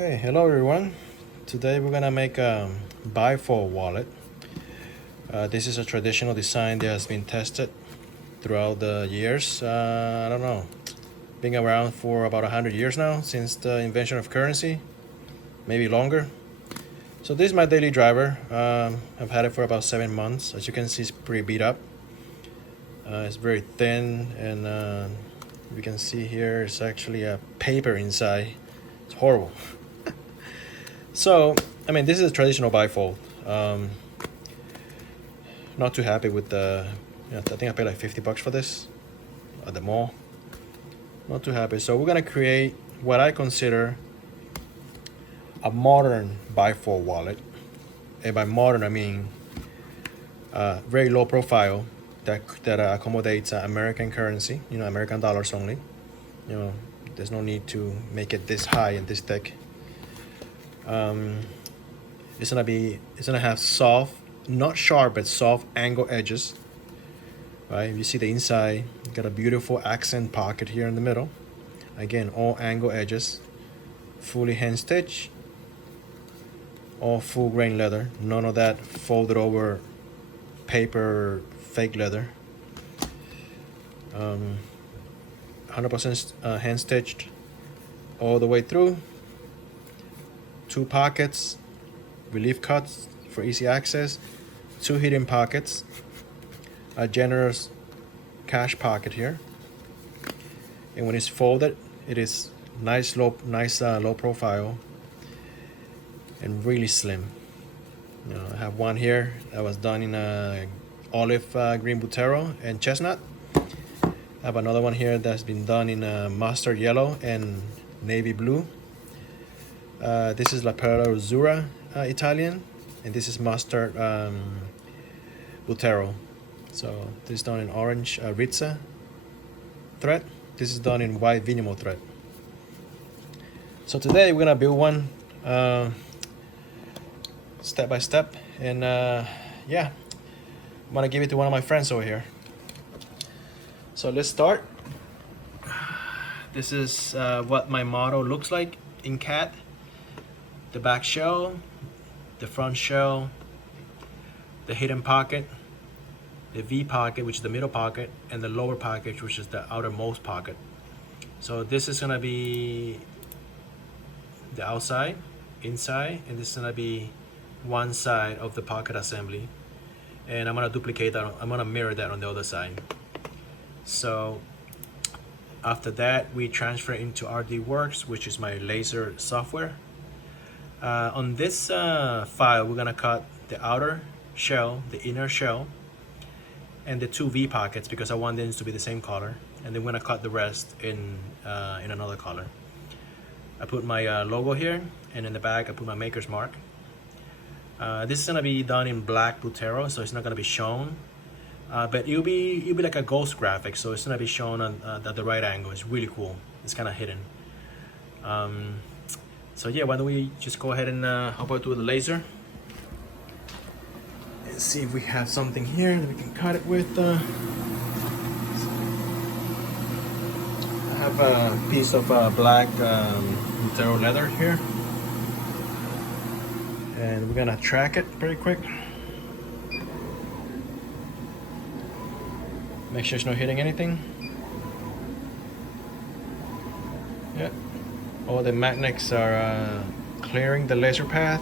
Okay, hello everyone. Today we're gonna make a bifold wallet. This is a traditional design that has been tested throughout the years. I don't know, been around for about 100 years now since the invention of currency, maybe longer. So this is my daily driver. I've had it for about 7 months. As you can see, it's pretty beat up. It's very thin, and you can see here it's actually a paper inside. It's horrible. So, I mean, this is a traditional bifold. Not too happy with the, I think I paid like 50 bucks for this at the mall. Not too happy. So we're gonna create what I consider a modern bifold wallet. And by modern, I mean very low profile that accommodates American currency, American dollars only. There's no need to make it this high and this thick. It's gonna have soft, not sharp, but soft angle edges. Right? You see the inside, got a beautiful accent pocket here in the middle. Again, all angle edges, fully hand stitched, all full grain leather. None of that folded over paper fake leather. 100% hand stitched all the way through. 2 pockets, relief cuts for easy access, 2 hidden pockets, a generous cash pocket here, and when it's folded, it is nice low profile and really slim. I have one here that was done in olive green Buttero and chestnut. I have another one here that's been done in mustard yellow and navy blue. This is La Perla Azzurra Italian, and this is mustard Buttero. So this is done in orange Rizza thread. This is done in white Vinymo thread. So today we're gonna build one step by step, and yeah, I'm gonna give it to one of my friends over here. So let's start. This is what my model looks like in CAD. The back shell, the front shell, the hidden pocket, the V pocket, which is the middle pocket, and the lower pocket, which is the outermost pocket. So this is gonna be the outside, inside, and this is gonna be one side of the pocket assembly. And I'm gonna duplicate that, I'm gonna mirror that on the other side. So after that, we transfer into RDWorks, which is my laser software. On this file, we're gonna cut the outer shell, the inner shell, and the 2 V pockets because I want them to be the same color. And then we're gonna cut the rest in another color. I put my logo here, and in the back I put my maker's mark. This is gonna be done in black Buttero, so it's not gonna be shown. But it'll be like a ghost graphic, so it's gonna be shown at the right angle. It's really cool. It's kind of hidden. So yeah, why don't we just go ahead and hop out to the laser and see if we have something here that we can cut it with. I have a piece of black Buttero leather here, and we're gonna track it pretty quick. Make sure it's not hitting anything. Yeah. All the magnets are clearing the laser path,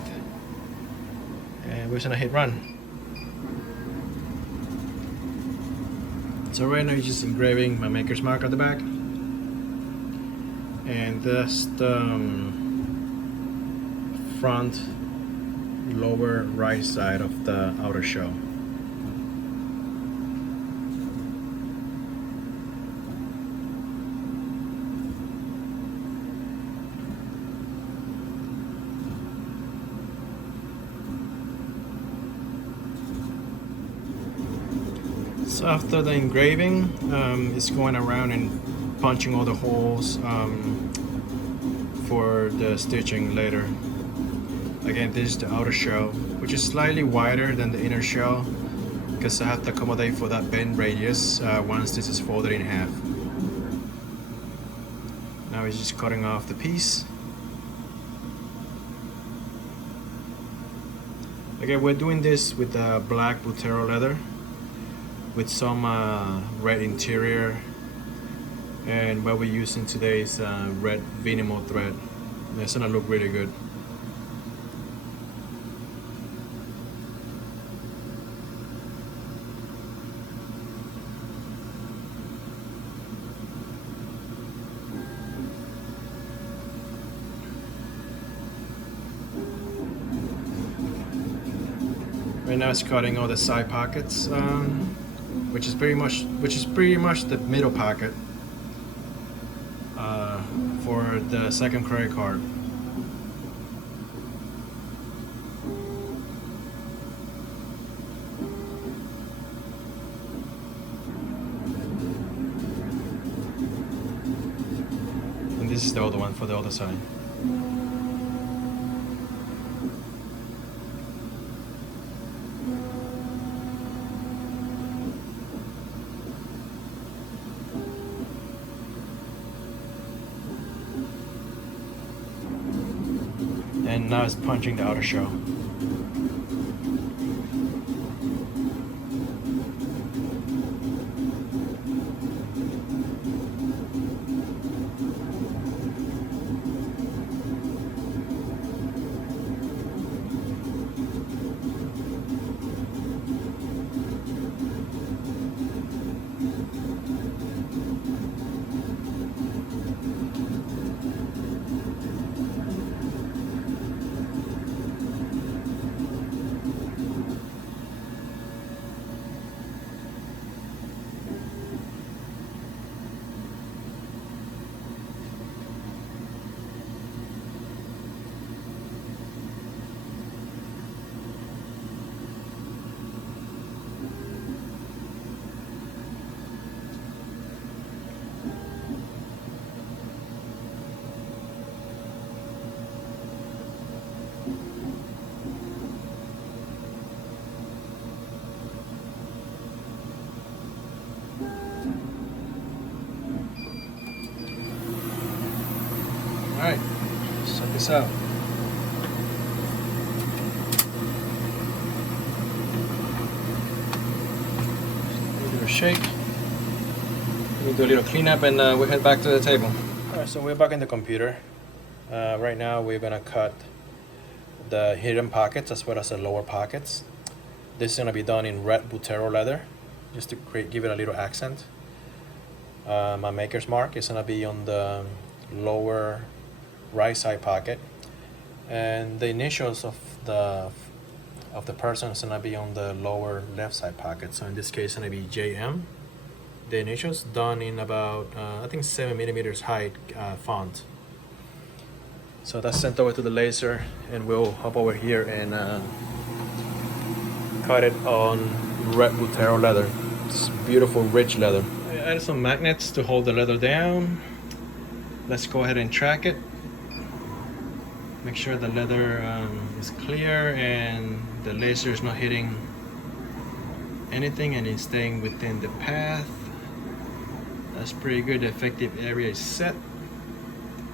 and we're just gonna hit run. So right now you're just engraving my maker's mark at the back, and that's the front lower right side of the outer shell. So after the engraving, it's going around and punching all the holes for the stitching later. Again, this is the outer shell, which is slightly wider than the inner shell because I have to accommodate for that bend radius once this is folded in half. Now he's just cutting off the piece. Okay, we're doing this with the black Buttero leather with some red interior, and what we're using today is red Vinymo thread. It's gonna look really good. Right now it's cutting all the side pockets, which is pretty much the middle pocket for the second credit card. And this is the other one for the other side. And now it's punching the outer shell. Alright, check this out. Give it a shake. We'll do a little cleanup and we'll head back to the table. Alright, so we're back in the computer. Right now we're gonna cut the hidden pockets as well as the lower pockets. This is gonna be done in red Buttero leather, just to give it a little accent. My maker's mark is gonna be on the lower right side pocket, and the initials of the person is gonna be on the lower left side pocket. So in this case, it's gonna be JM. The initials done in about I think 7mm height font. So that's sent over to the laser, and we'll hop over here and cut it on red Buttero leather. It's beautiful, rich leather. I added some magnets to hold the leather down. Let's go ahead and track it. Make sure the leather is clear and the laser is not hitting anything and it's staying within the path. That's pretty good. The effective area is set.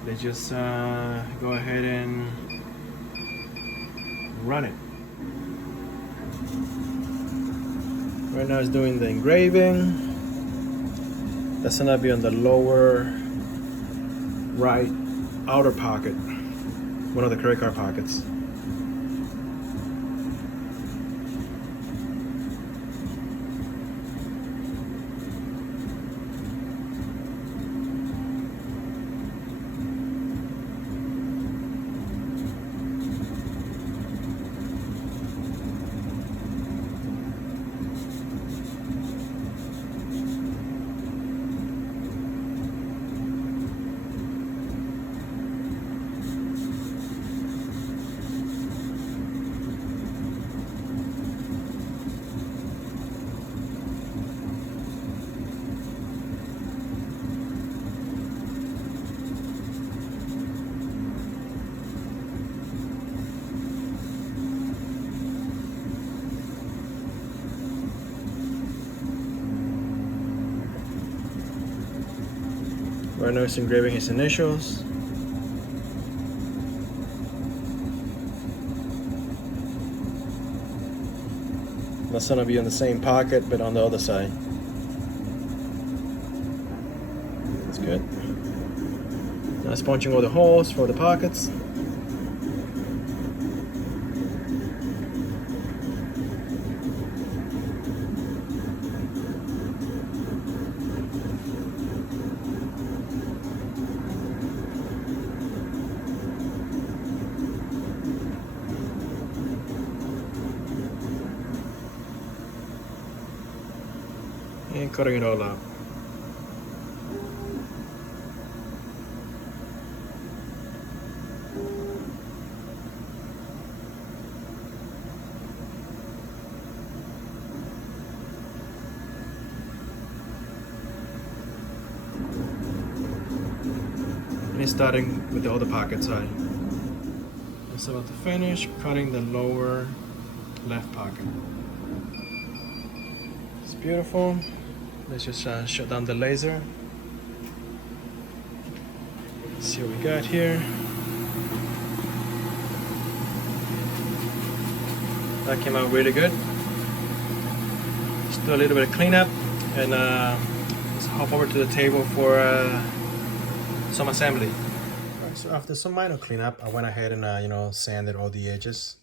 Let's just go ahead and run it. Right now it's doing the engraving. That's gonna be on the lower right outer pocket, one of the credit card pockets. Right now it's engraving his initials. That's gonna be on the same pocket, but on the other side. That's good. Now punching all the holes for the pockets. And cutting it all out. And starting with the other pocket side. It's about to finish cutting the lower left pocket. It's beautiful. Let's just shut down the laser. Let's see what we got here. That came out really good. Just do a little bit of cleanup and let's hop over to the table for some assembly. Right, so after some minor cleanup, I went ahead and sanded all the edges.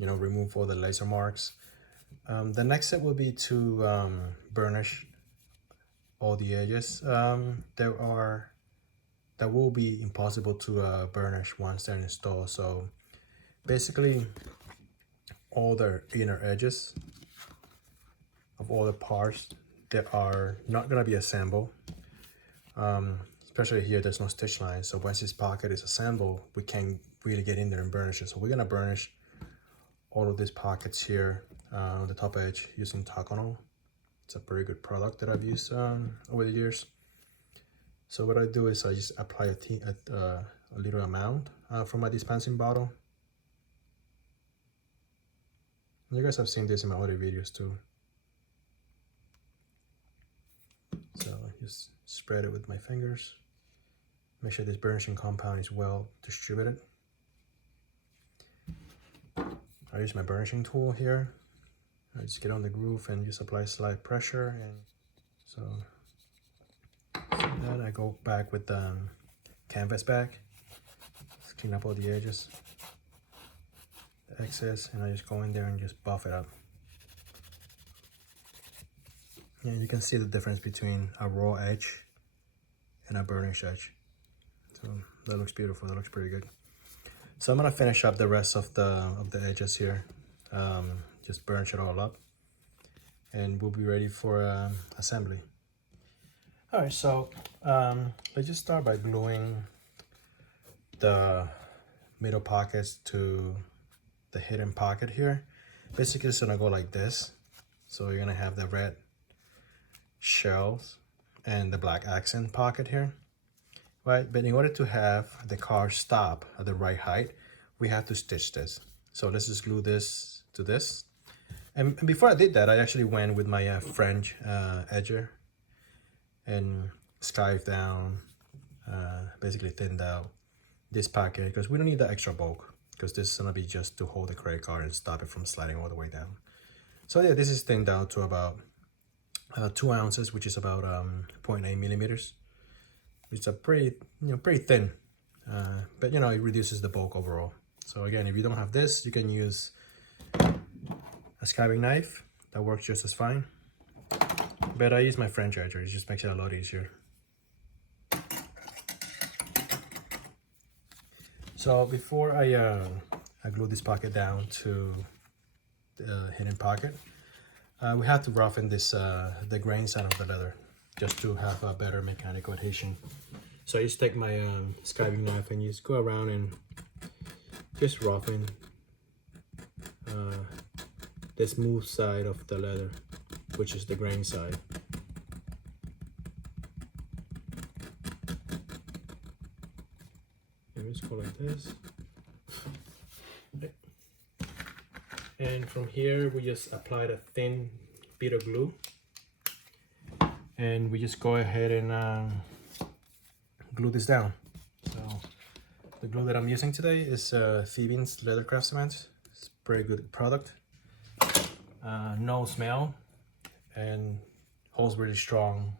Remove all the laser marks. The next step will be to burnish all the edges. That will be impossible to burnish once they're installed. So basically, all the inner edges of all the parts that are not gonna be assembled. Especially here, there's no stitch line. So once this pocket is assembled, we can't really get in there and burnish it. So we're gonna burnish all of these pockets here on the top edge using Tacono. It's a pretty good product that I've used over the years. So what I do is I just apply a little amount from my dispensing bottle. You guys have seen this in my other videos too. So just spread it with my fingers. Make sure this burnishing compound is well distributed. I use my burnishing tool here. I just get on the groove and just apply slight pressure, and so then I go back with the canvas back. Just clean up all the edges, the excess, and I just go in there and just buff it up. And you can see the difference between a raw edge and a burnished edge. So that looks beautiful. That looks pretty good. So I'm gonna finish up the rest of the edges here. Just burnish it all up, and we'll be ready for assembly. All right, so let's just start by gluing the middle pockets to the hidden pocket here. Basically, it's gonna go like this. So you're gonna have the red shells and the black accent pocket here, right? But in order to have the card stop at the right height, we have to stitch this. So let's just glue this to this. And before I did that, I actually went with my French edger and skived down, basically thinned out this pocket, because we don't need the extra bulk, because this is gonna be just to hold the credit card and stop it from sliding all the way down. So yeah, this is thinned down to about 2 ounces, which is about 0.8 millimeters. It's a pretty thin, but it reduces the bulk overall. So again, if you don't have this, you can use a skiving knife. That works just as fine. But I use my French edger. It just makes it a lot easier. So before I glue this pocket down to the hidden pocket, we have to roughen this the grain side of the leather, just to have a better mechanical adhesion. So I just take my skiving knife and just go around and just roughen the smooth side of the leather, which is the grain side. And just go like this. And from here, we just applied a thin bit of glue. And we just go ahead and glue this down. So the glue that I'm using today is Theban's Leathercraft Cement. It's Very good product. No smell and holds really strong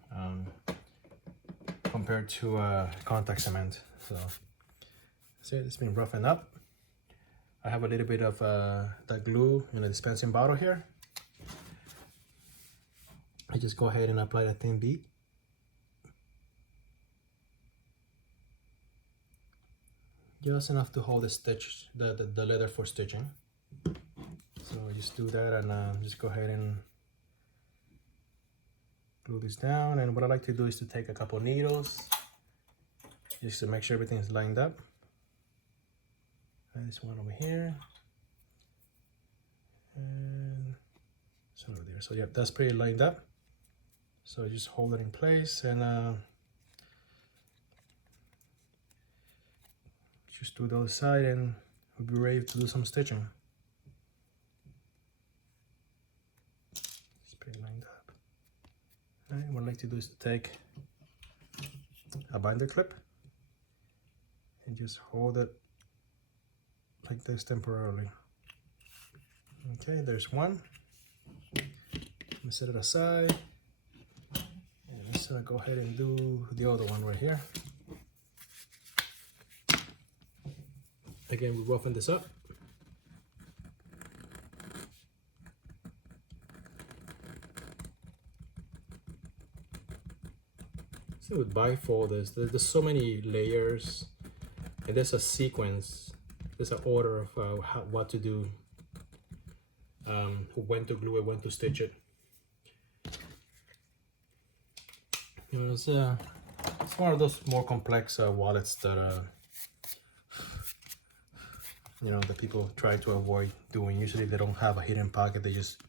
compared to contact cement. So see, it's been roughened up. I have a little bit of that glue in a dispensing bottle here. I just go ahead and apply a thin bead. Just enough to hold the stitch, the leather for stitching. So I just do that and just go ahead and glue this down. And what I like to do is to take a couple needles just to make sure everything is lined up. And this one over here. And this one over there. So yeah, that's pretty lined up. So just hold it in place and just do the other side and we'll be ready to do some stitching. It's pretty lined up. And what I like to do is to take a binder clip and just hold it like this temporarily. Okay, there's one. I'm gonna set it aside. And I'm just gonna go ahead and do the other one right here. Again, we roughen this up. So with bifold, there's so many layers, and there's a sequence, there's an order of what to do, when to glue it, when to stitch it. You know, it's one of those more complex wallets that you know, that people try to avoid doing. Usually they don't have a hidden pocket, they just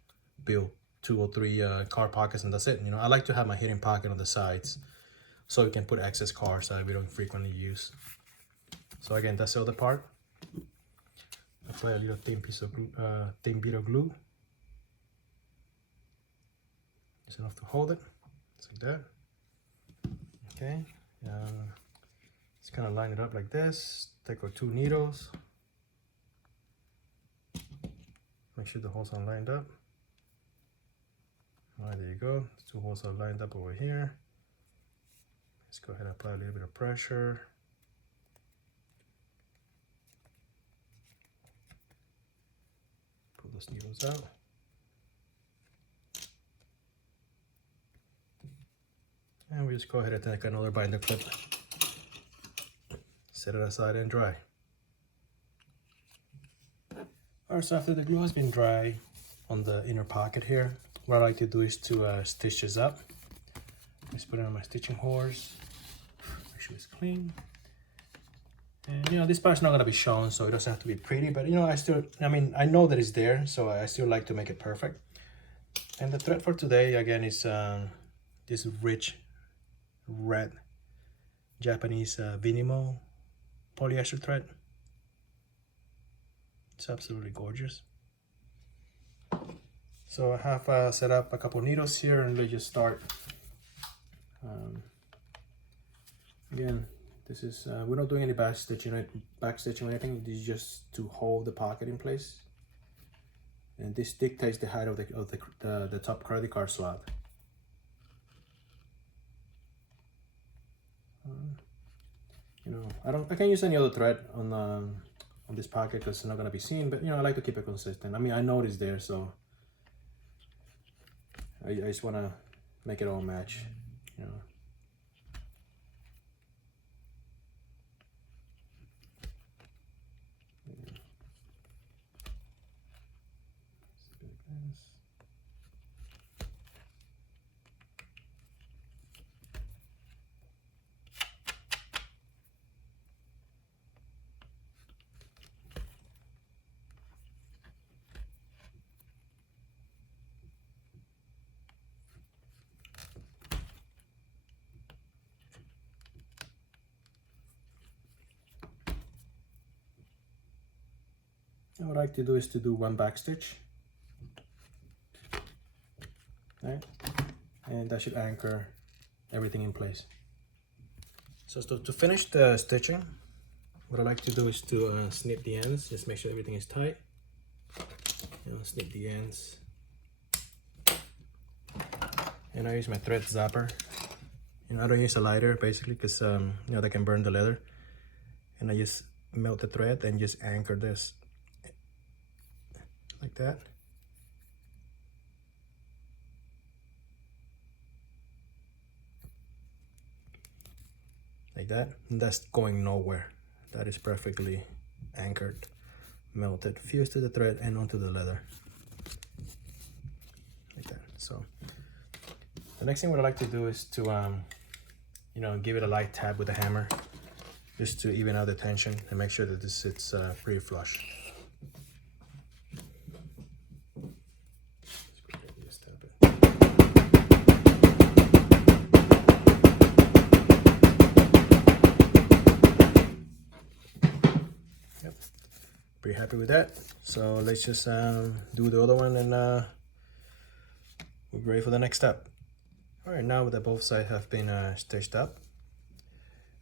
build 2 or 3 card pockets and that's it. You know, I like to have my hidden pocket on the sides so we can put excess cards that we don't frequently use. So again, that's the other part. Apply a little thin piece of glue, thin bit of glue. Just enough to hold it, just like that. Okay, just kind of line it up like this. Take our 2 needles. Make sure the holes are lined up. All right, there you go. 2 holes are lined up over here. Let's go ahead and apply a little bit of pressure. Pull those needles out. And we just go ahead and take another binder clip. Set it aside and dry. Alright, so after the glue has been dry on the inner pocket here, what I like to do is to stitch this up. Just put it on my stitching horse. Make sure it's clean. And you know, this part's not gonna be shown, so it doesn't have to be pretty, but you know, I know that it's there, so I still like to make it perfect. And the thread for today, again, is this rich red Japanese Vinymo polyester thread. It's absolutely gorgeous. So I have set up a couple needles here and we just start. Again, this is we're not doing any back stitching or anything. This is just to hold the pocket in place, and this dictates the height of the top credit card slot. You know, I can't use any other thread on this pocket because it's not gonna be seen, but you know, I like to keep it consistent. I mean, I know it's there, so I just wanna make it all match, you know. And what I like to do is to do 1 back stitch, right? And that should anchor everything in place. So to finish the stitching, what I like to do is to snip the ends, just make sure everything is tight. snip the ends. And I use my thread zapper. I don't use a lighter basically because they can burn the leather. And I just melt the thread and just anchor this like that. Like that, and that's going nowhere. That is perfectly anchored, melted, fused to the thread and onto the leather. Like that. So the next thing what I like to do is to give it a light tap with a hammer, just to even out the tension and make sure that this sits pretty flush. Yep, pretty happy with that. So let's just do the other one, and we're ready for the next step. All right, now that both sides have been stitched up,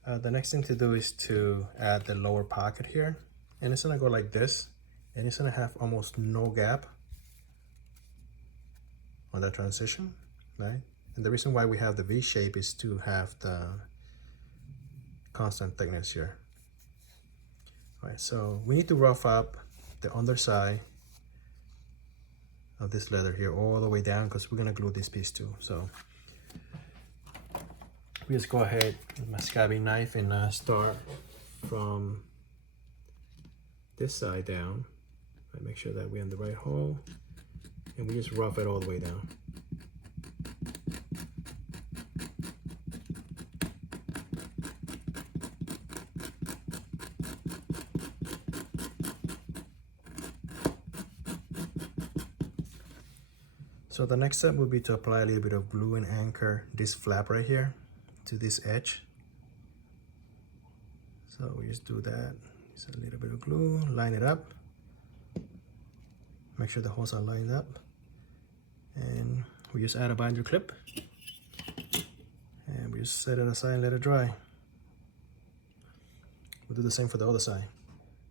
the next thing to do is to add the lower pocket here, and it's gonna go like this, and it's gonna have almost no gap on that transition, right? And the reason why we have the V shape is to have the constant thickness here. All right, so we need to rough up the underside of this leather here all the way down, because we're gonna glue this piece too. So we just go ahead with my scabby knife and start from this side down. Right, make sure that we're in the right hole, and we just rough it all the way down. So the next step would be to apply a little bit of glue and anchor this flap right here to this edge. So we just do that. Just a little bit of glue, line it up. Make sure the holes are lined up. And we just add a binder clip. And we just set it aside and let it dry. We'll do the same for the other side.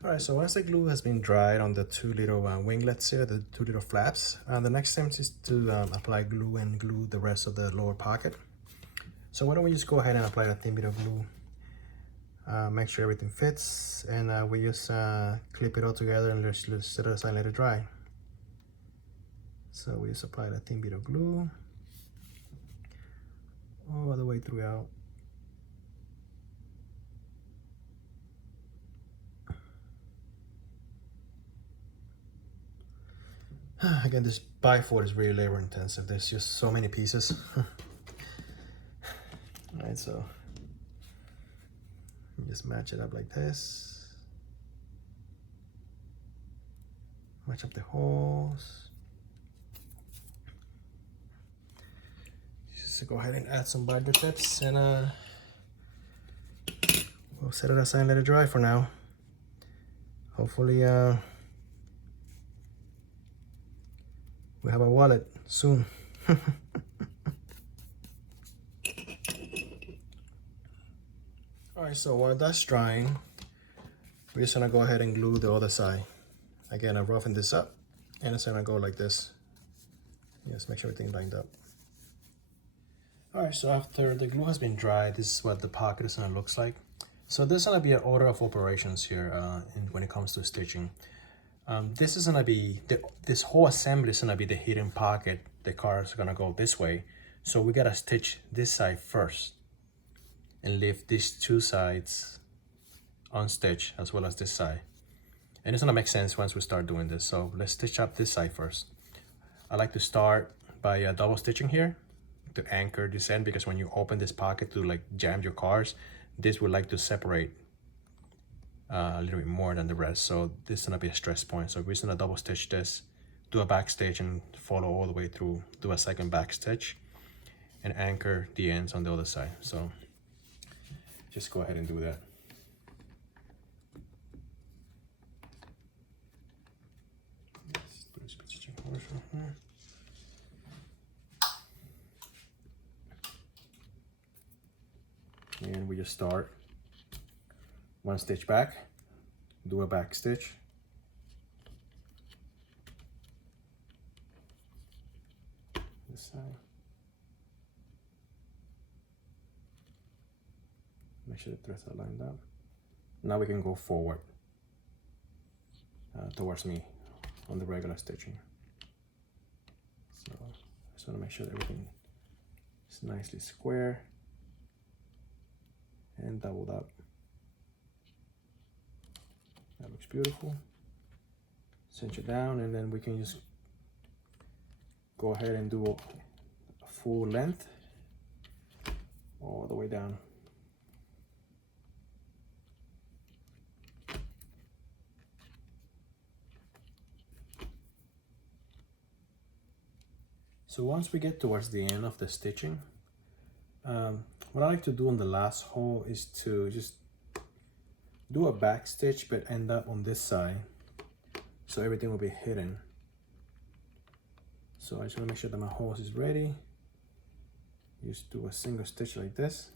All right, so once the glue has been dried on the two little winglets here, the two little flaps, the next step is to apply glue and glue the rest of the lower pocket. So why don't we just go ahead and apply a thin bit of glue, make sure everything fits, and we just clip it all together and let's set it aside and let it dry. So we just apply a thin bit of glue all the way throughout. Again, this bifold is really labor intensive. There's just so many pieces. Alright, so you just match it up like this. Match up the holes. Just go ahead and add some binder tips, and we'll set it aside and let it dry for now. Hopefully we have a wallet soon. Alright, so while that's drying, we're just gonna go ahead and glue the other side. Again, I've roughened this up, and it's gonna go like this. Just make sure everything lined up. Alright, so after the glue has been dried, this is what the pocket is gonna look like. So this is gonna be an order of operations here when it comes to stitching. This is gonna be, this whole assembly is gonna be the hidden pocket. The card is gonna go this way. So we gotta stitch this side first and leave these two sides unstitched, as well as this side. And it's gonna make sense once we start doing this. So let's stitch up this side first. I like to start by double stitching here to anchor this end, because when you open this pocket to like jam your cards, this would like to separate a little bit more than the rest. So this is gonna be a stress point. So we're just gonna double stitch this, do a back stitch, and follow all the way through, do a second back stitch, and anchor the ends on the other side. So just go ahead and do that. And we just start one stitch back, do a back stitch, side. Make sure the threads are lined up. Now we can go forward towards me on the regular stitching. So I just want to make sure that everything is nicely square and doubled up. That looks beautiful. Cinch it down, and then we can just go ahead and do a full length all the way down. So once we get towards the end of the stitching, what I like to do on the last hole is to just do a back stitch but end up on this side, so everything will be hidden. So I just want to make sure that my hose is ready. Just do a single stitch like this,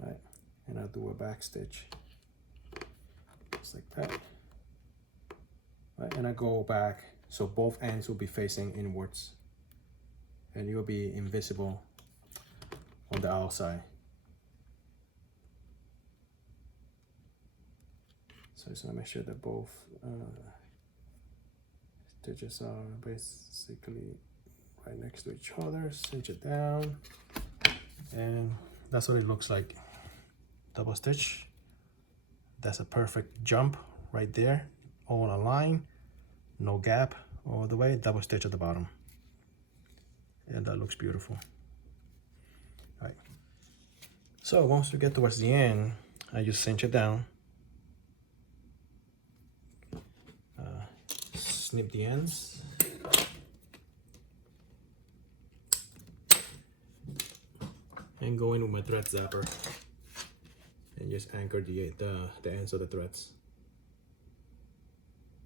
right? And I'll do a back stitch just like that, right? And I go back, so both ends will be facing inwards, and you'll be invisible on the outside. So I just want to make sure that both stitches are basically right next to each other. Cinch it down, and that's what it looks like. Double stitch. That's a perfect jump right there, all aligned, no gap all the way. Double stitch at the bottom, and that looks beautiful. All right. So once we get towards the end, I just cinch it down. Snip the ends, and go in with my thread zapper and just anchor the ends of the threads.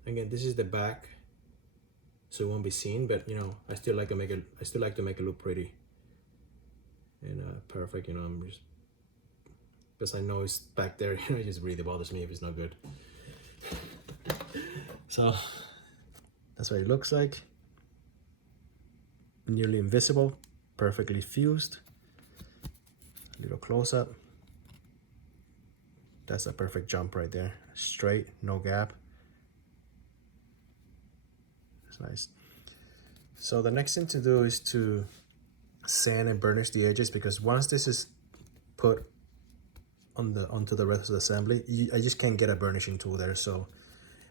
Again, this is the back, so it won't be seen, but you know, I still like to make it look pretty and perfect. You know, I'm just, because I know it's back there. You know, it just really bothers me if it's not good. So that's what it looks like. Nearly invisible, perfectly fused. A little close up. That's a perfect jump right there. Straight, no gap. That's nice. So the next thing to do is to sand and burnish the edges, because once this is put on onto the rest of the assembly, I just can't get a burnishing tool there. So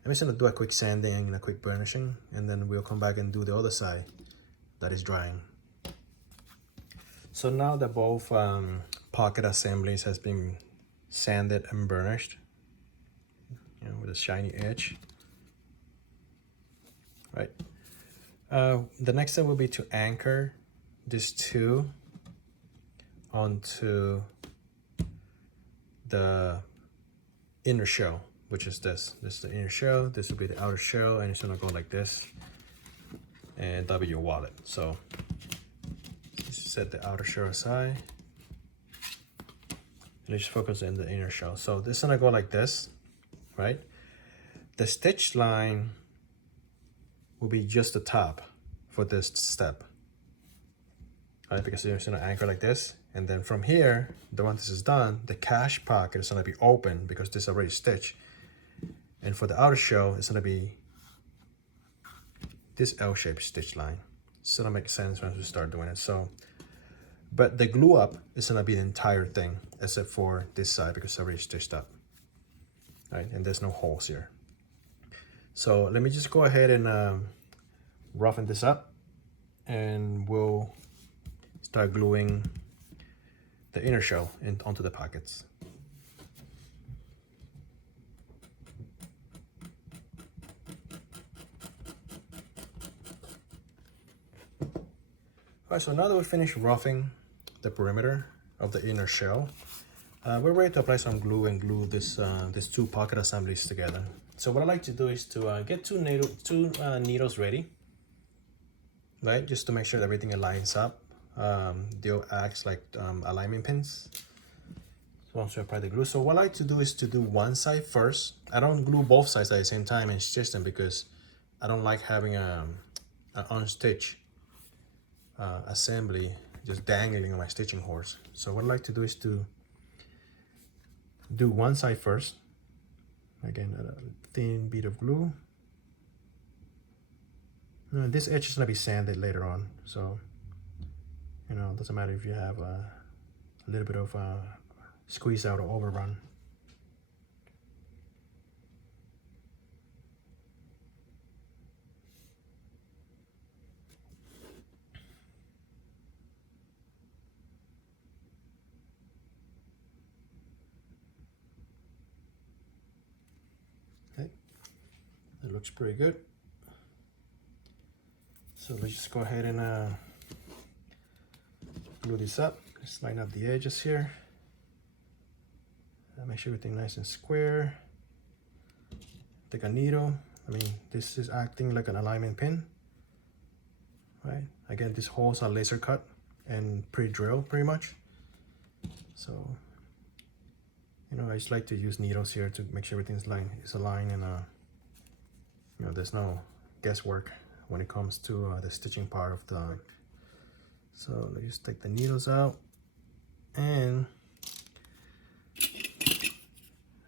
I'm just gonna do a quick sanding and a quick burnishing, and then we'll come back and do the other side that is drying. So now that both pocket assemblies has been sanded and burnished, you know, with a shiny edge, right? The next step will be to anchor these two onto the inner shell, which is this. This is the inner shell, this will be the outer shell, and it's gonna go like this, and that'll be your wallet. So just set the outer shell aside, and just focus on the inner shell. So this is gonna go like this, right? The stitch line will be just the top for this step, right? Because you're just gonna anchor like this, and then from here, once this is done, the cash pocket is gonna be open because this is already stitched. And for the outer shell, it's gonna be this L-shaped stitch line. So it'll make sense once we start doing it. So, but the glue up is gonna be the entire thing, except for this side because it's already stitched up, right? And there's no holes here. So let me just go ahead and roughen this up, and we'll start gluing the inner shell onto the pockets. Alright, so now that we finished roughing the perimeter of the inner shell, we're ready to apply some glue and glue this these two pocket assemblies together. So what I like to do is to get two needles ready, right? Just to make sure that everything aligns up. They'll act like alignment pins. So once we apply the glue, so what I like to do is to do one side first. I don't glue both sides at the same time and stitch them because I don't like having an unstitched assembly just dangling on my stitching horse. So what I like to do is to do one side first. Again, a thin bead of glue. Now, this edge is gonna be sanded later on, so you know, it doesn't matter if you have a little bit of squeeze out or overrun. Okay, that looks pretty good. So let's just go ahead and glue this up. Just line up the edges here. Make sure everything nice and square. Take a needle. I mean, this is acting like an alignment pin, right? Again, these holes are laser cut and pre-drilled pretty much. So, you know, I just like to use needles here to make sure everything's aligned and you know, there's no guesswork when it comes to the stitching part of the. So let's just take the needles out and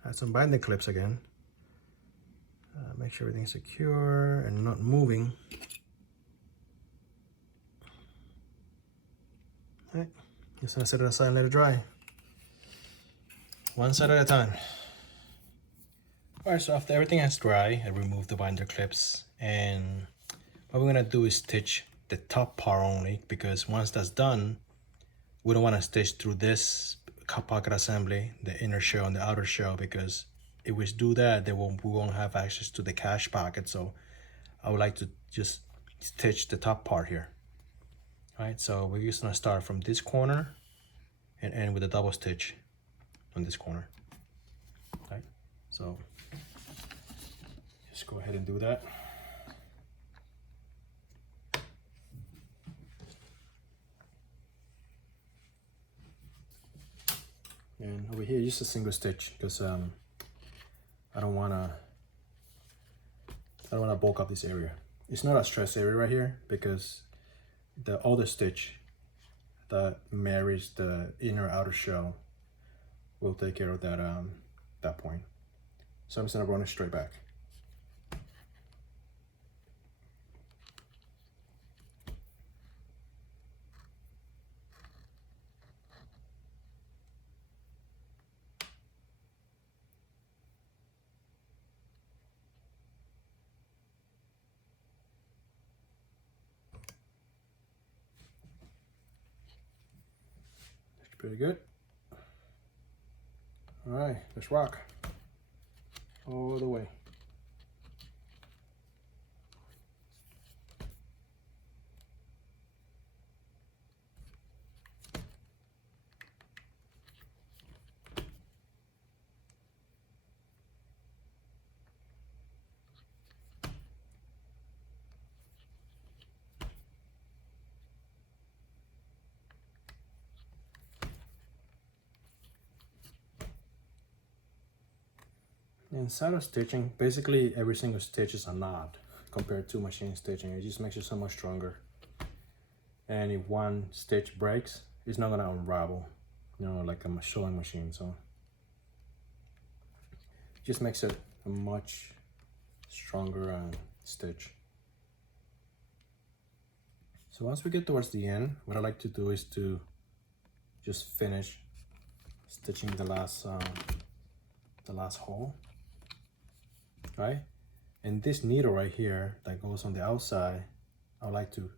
add some binding clips again. Make sure everything's secure and not moving. All right, just gonna set it aside and let it dry. One side at a time. All right, so after everything has dry, I remove the binder clips, and what we're gonna do is stitch the top part only, because once that's done, we don't want to stitch through this pocket assembly, the inner shell and the outer shell, because if we do that, we won't have access to the cache pocket. So I would like to just stitch the top part here. All right, so we're just gonna start from this corner and end with a double stitch on this corner. All right, so just go ahead and do that. And over here, just a single stitch, because I don't wanna bulk up this area. It's not a stress area right here, because the other stitch that marries the inner outer shell will take care of that that point. So I'm just gonna run it straight back. Pretty good. All right, let's rock all the way. Inside of stitching, basically every single stitch is a knot compared to machine stitching. It just makes it so much stronger. And if one stitch breaks, it's not gonna unravel, you know, like a sewing machine. So it just makes it a much stronger stitch. So once we get towards the end, what I like to do is to just finish stitching the last hole. Right, and this needle right here that goes on the outside, I would like to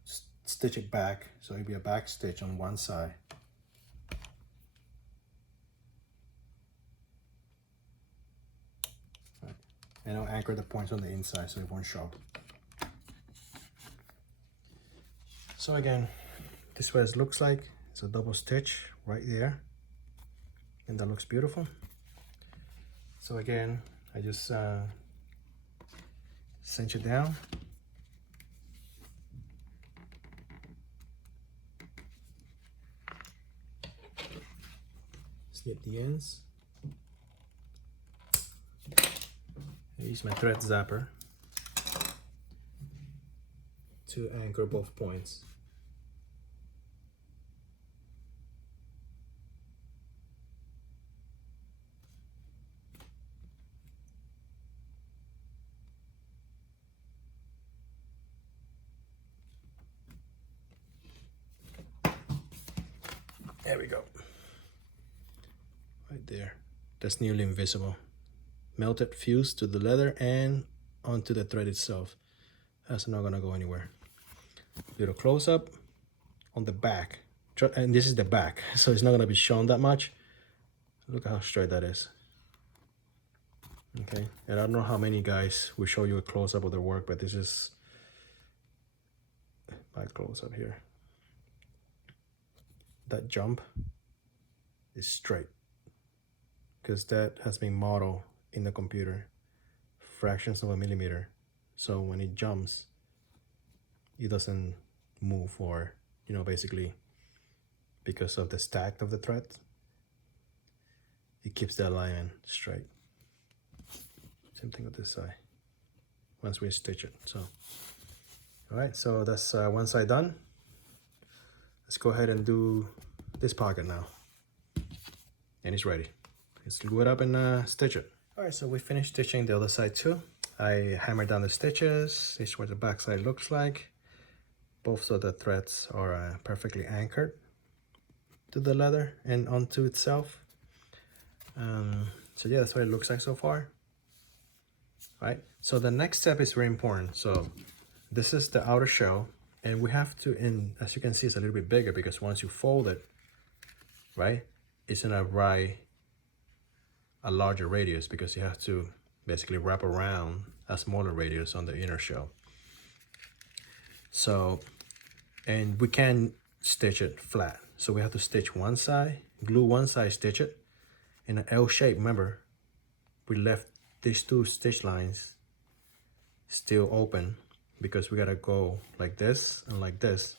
stitch it back, so it'll be a back stitch on one side. Right. And I'll anchor the points on the inside so it won't show. So again, this is what it looks like. It's a double stitch right there, and that looks beautiful. So again, I just cinch it down. Snip the ends. I use my thread zapper to anchor both points. There we go. Right there. That's nearly invisible. Melted, fused to the leather and onto the thread itself. That's not gonna go anywhere. Little close up on the back. And this is the back, so it's not gonna be shown that much. Look how straight that is. Okay, and I don't know how many guys will show you a close up of their work, but this is my close up here. That jump is straight because that has been modeled in the computer, fractions of a millimeter. So when it jumps, it doesn't move, or, you know, basically because of the stack of the thread, it keeps the alignment straight. Same thing with this side once we stitch it. So all right, so that's one side done. Let's go ahead and do this pocket now, and it's ready. Let's glue it up and stitch it. All right, so we finished stitching the other side too. I hammered down the stitches. This is what the back side looks like. Both of the threads are perfectly anchored to the leather and onto itself. So yeah, that's what it looks like so far. All right, so the next step is very important. So this is the outer shell, and we have to, and as you can see, it's a little bit bigger because once you fold it, right, it's gonna write a larger radius because you have to basically wrap around a smaller radius on the inner shell. So, and we can stitch it flat. So we have to stitch one side, glue one side, stitch it in an L shape. Remember, we left these two stitch lines still open because we gotta go like this and like this,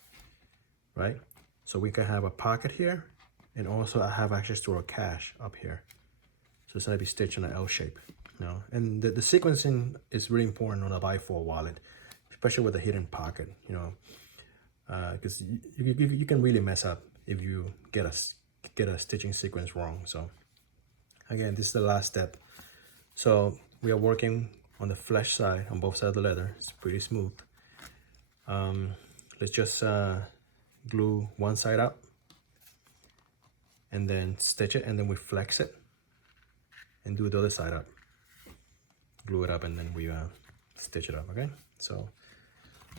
right? So we can have a pocket here, and also I have access to a cache up here. So it's gonna be stitched in an L shape, you know? And the sequencing is really important on a Bifold wallet, especially with a hidden pocket, you know, because you can really mess up if you get a stitching sequence wrong. So again, this is the last step. So we are working on the flesh side on both sides of the leather. It's pretty smooth. Let's just glue one side up and then stitch it, and then we flex it and do the other side up. Glue it up and then we stitch it up, okay? So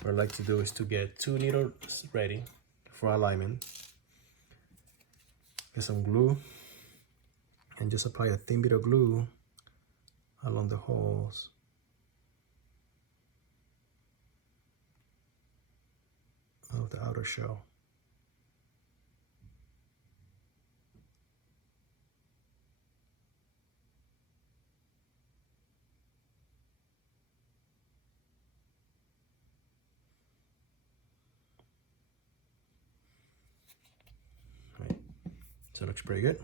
what I like to do is to get 2 needles ready for alignment. Get some glue and just apply a thin bit of glue along the holes. Of the outer shell. Right. So it looks pretty good.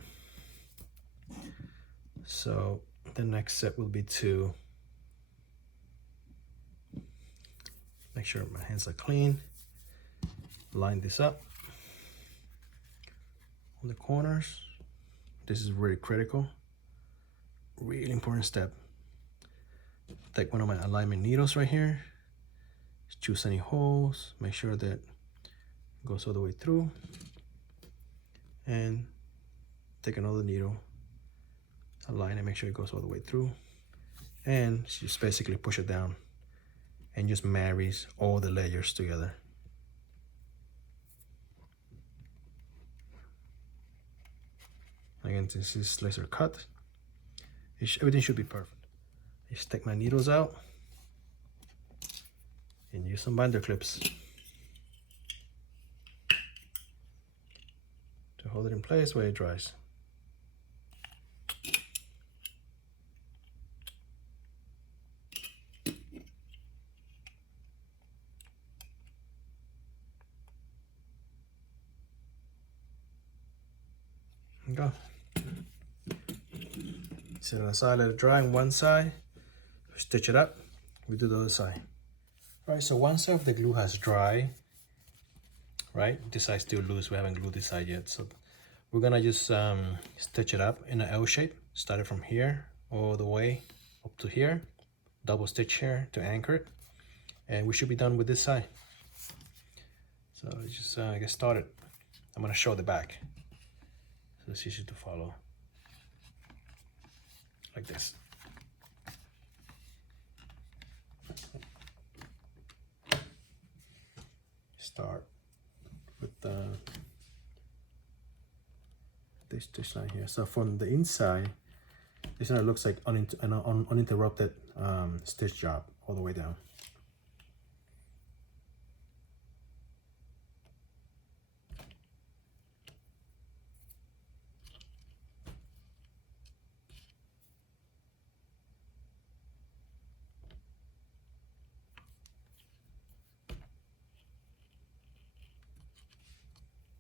So the next step will be to make sure my hands are clean. Line this up on the corners. This is really critical, really important step. Take one of my alignment needles right here, choose any holes, make sure that it goes all the way through, and take another needle, align it, make sure it goes all the way through, and just basically push it down and just marries all the layers together. Again, this is laser cut. Everything should be perfect. I just take my needles out and use some binder clips to hold it in place while it dries. Go. Set it aside, let it dry on one side, stitch it up, we do the other side. All right, so one side of the glue has dried, right? This side's still loose, we haven't glued this side yet. So we're gonna just stitch it up in an L shape, start it from here all the way up to here, double stitch here to anchor it, and we should be done with this side. So let's just get started. I'm gonna show the back. it's easy to follow. Like this. Start with this line here. So from the inside, this one looks like an uninterrupted stitch job all the way down.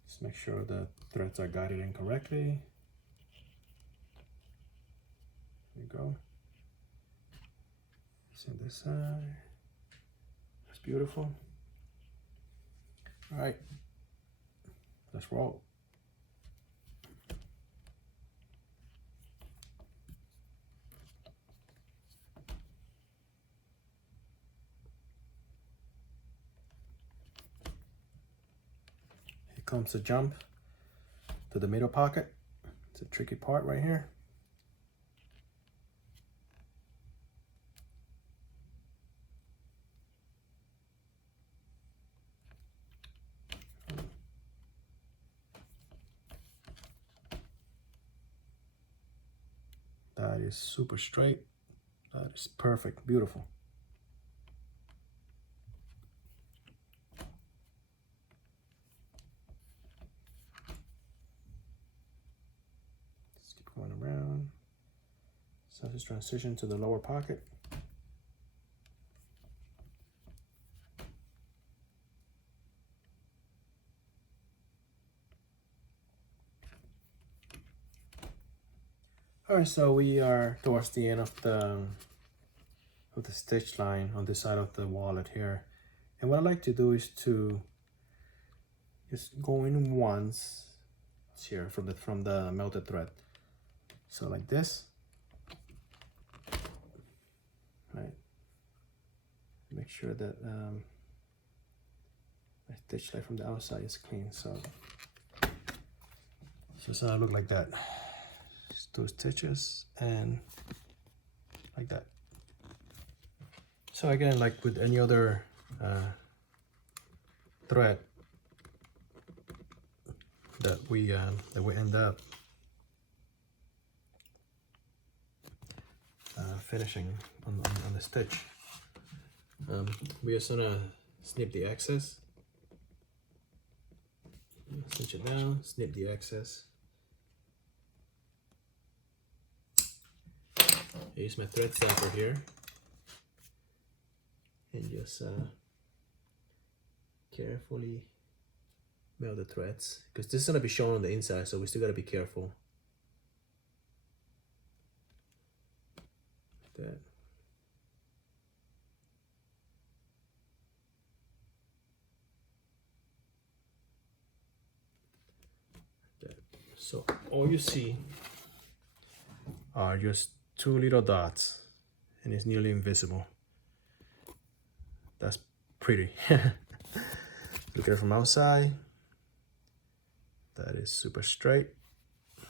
Just make sure the threads are guided in correctly. There you go. See this side. That's beautiful. All right, let's roll. Here comes the jump to the middle pocket. It's a tricky part right here. That is super straight. That is perfect, beautiful. Just keep going around. So just transition to the lower pocket. All right, so we are towards the end of the stitch line on this side of the wallet here. And what I like to do is to just go in once here from the melted thread. So like this. Right. Make sure that my stitch line from the outside is clean. So just look like that. 2 stitches and like that. So again, like with any other thread that we end up finishing on the stitch, we just gonna snip the excess, stitch it down, snip the excess. I use my thread stamper here and just carefully melt the threads, because this is going to be shown on the inside, so we still got to be careful. Like that. Like that. So all you see are just 2 little dots, and it's nearly invisible. That's pretty. Look at it from outside. That is super straight. I'm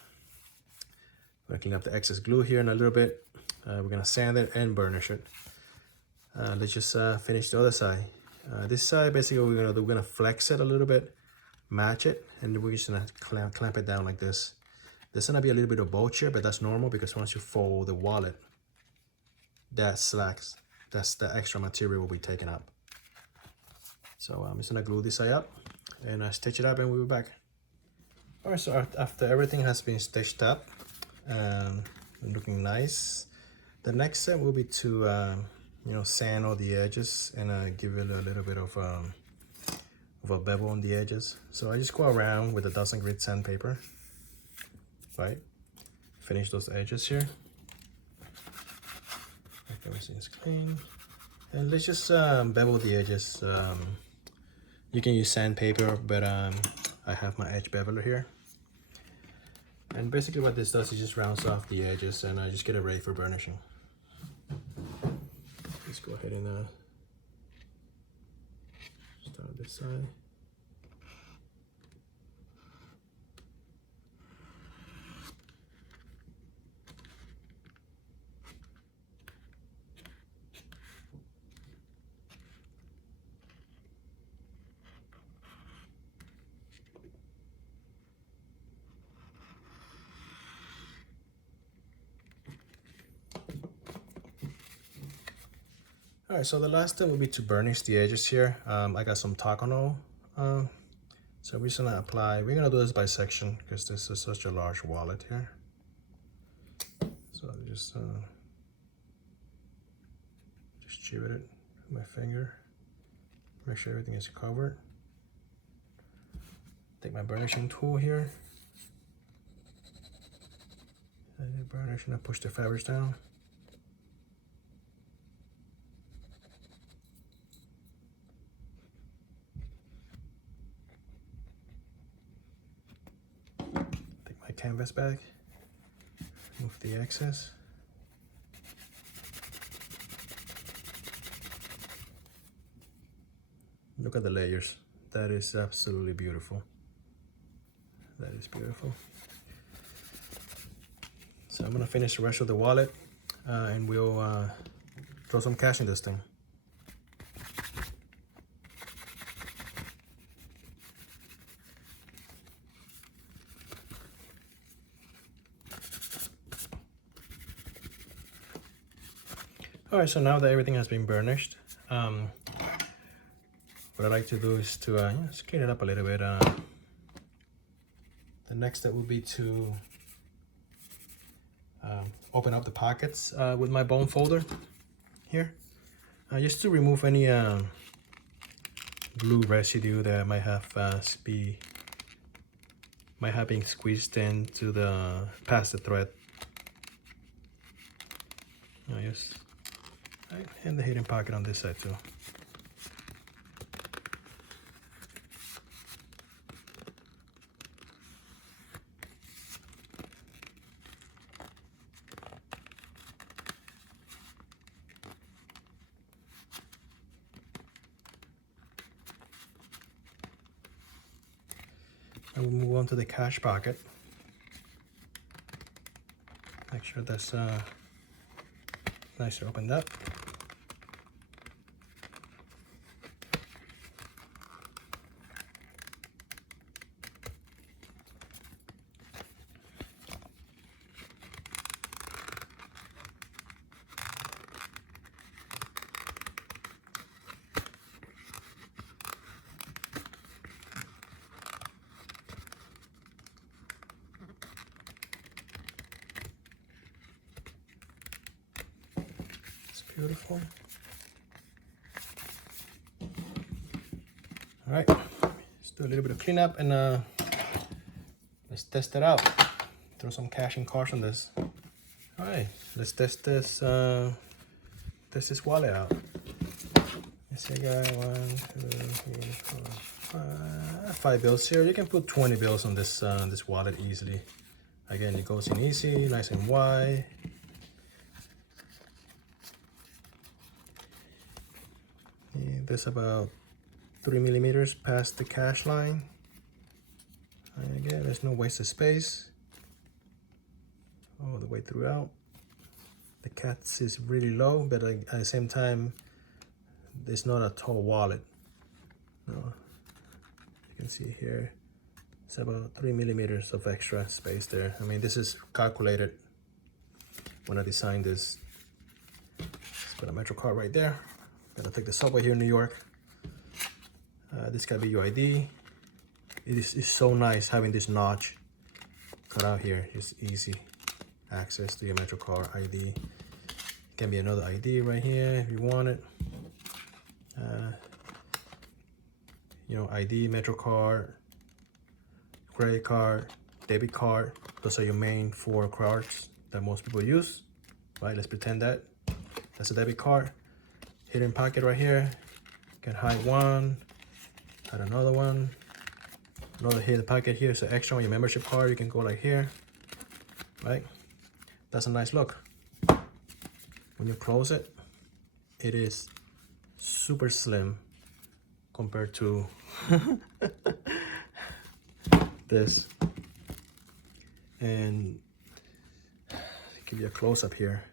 gonna clean up the excess glue here in a little bit. We're gonna sand it and burnish it. Let's just finish the other side. This side, basically what we're gonna flex it a little bit, match it, and we're just gonna clamp it down like this. There's gonna be a little bit of bulge here, but that's normal because once you fold the wallet, that slacks. That's the extra material will be taken up. So I'm just gonna glue this side up and stitch it up, and we'll be back. All right, so after everything has been stitched up and looking nice, the next step will be to sand all the edges and give it a little bit of a bevel on the edges. So I just go around with a dozen grit sandpaper. Right, finish those edges here. Make everything is clean, and let's just bevel the edges. You can use sandpaper, but I have my edge beveler here. And basically, what this does is just rounds off the edges, and I just get it ready for burnishing. Let's go ahead and start this side. All right, so the last step will be to burnish the edges here. I got some Takano. So we're just gonna apply, we're gonna do this by section because this is such a large wallet here. So I just chip it with my finger. Make sure everything is covered. Take my burnishing tool here. And burnish and I push the fabrics down. Take my canvas back. Move the excess. Look at the layers. That is absolutely beautiful. That is beautiful. So I'm gonna finish the rest of the wallet and we'll throw some cash in this thing. All right, so now that everything has been burnished, what I like to do is to just clean it up a little bit. The next step would be to open up the pockets with my bone folder here, just to remove any glue residue that might have been squeezed into the past the thread. Yes. Right, and the hidden pocket on this side too. And we'll move on to the cash pocket. Make sure that's nicely opened up. Beautiful. All right, let's do a little bit of cleanup and let's test it out. Throw some cash and cards on this. All right, let's test this wallet out. Let's see, I got 1, 2, 3, 4, 5 bills here. You can put 20 bills on this this wallet easily. Again, it goes in easy, nice and wide. This about 3 millimeters past the cash line. And again, there's no waste of space all the way throughout. The cats is really low, but at the same time, it's not a tall wallet. No, you can see here, it's about 3 millimeters of extra space there. I mean, this is calculated when I designed this. Let's put a Metro card right there. Gonna take the subway here in New York. This gotta be your ID. It's so nice having this notch cut out here. Just easy access to your Metro card ID. Can be another ID right here if you want it. You know, ID, Metro card, credit card, debit card. Those are your main 4 cards that most people use. Right? Let's pretend that that's a debit card. Hidden pocket right here. You can hide one, hide another one. Another hidden pocket here is an extra on your membership card. You can go like here, right? That's a nice look. When you close it, it is super slim compared to this. And give you a close up here.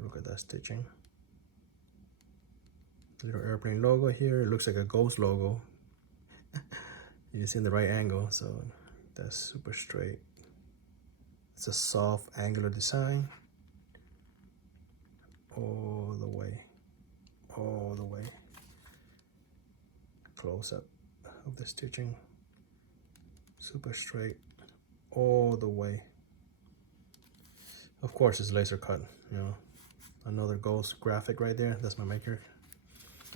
Look at that stitching. Little airplane logo here. It looks like a ghost logo. It's in the right angle, so that's super straight. It's a soft angular design all the way. all the way. Close up of the stitching. Super straight all the way. Of course it's laser cut, you know. Another ghost graphic right there. That's my maker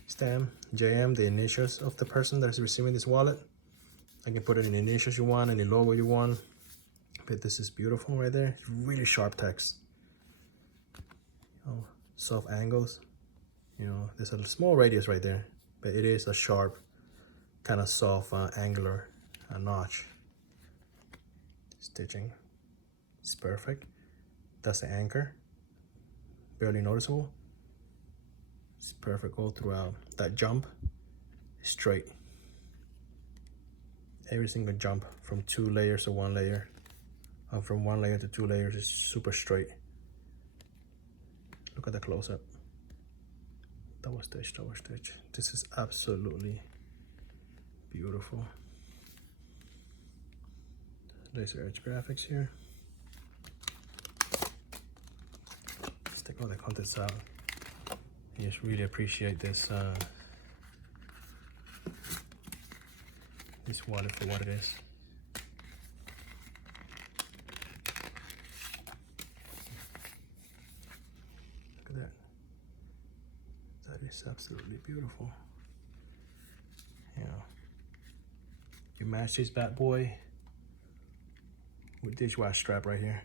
stamp. JM, the initials of the person that is receiving this wallet. I can put it in the initials you want, any logo you want. But this is beautiful right there. It's really sharp text. Oh, soft angles. You know, there's a small radius right there, but it is a sharp, kind of soft, angular notch. Stitching. It's perfect. That's the anchor. Barely noticeable. It's perfect all throughout. That jump is straight. Every single jump from 2 layers to 1 layer, from 1 layer to 2 layers is super straight. Look at the close-up. Double stitch, double stitch. This is absolutely beautiful. Laser edge graphics here. Let's take all the contents out. I just really appreciate this this wallet for what it is. Look at that. That is absolutely beautiful. Yeah. You match this bad boy with dishwasher strap right here.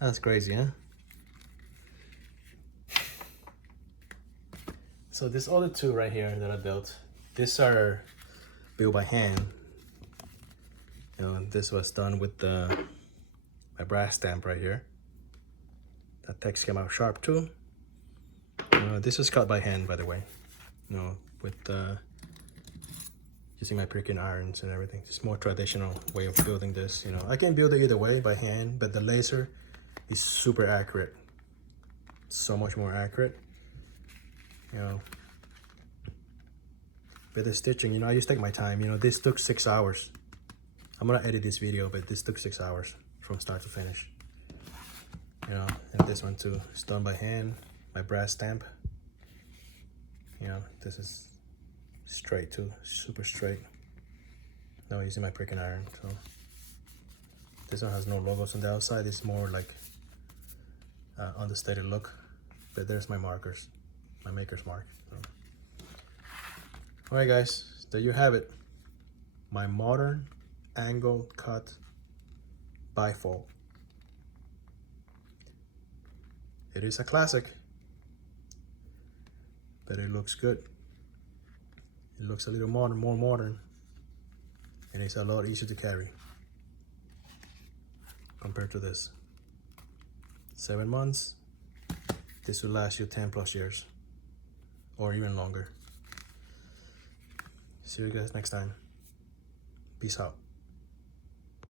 That's crazy, huh? So this other two right here that I built, these are built by hand. You know, this was done with my brass stamp right here. That text came out sharp too. This was cut by hand, by the way. You know, with using my pricking irons and everything. It's more traditional way of building this. You know, I can build it either way by hand, but the laser is super accurate. So much more accurate. You know, but the stitching, you know, I just take my time. You know, this took 6 hours. I'm gonna edit this video, but this took 6 hours from start to finish. You know, and this one too, it's done by hand, my brass stamp. You know, this is straight too, super straight. No, using my pricking iron. So this one has no logos on the outside. It's more like understated look. But there's my markers, my maker's mark. So. All right, guys, there you have it. My modern angle cut bifold. It is a classic, but it looks good. It looks a little modern, more modern, and it's a lot easier to carry compared to this. 7 months, this will last you 10+ years or even longer. See you guys next time. Peace out.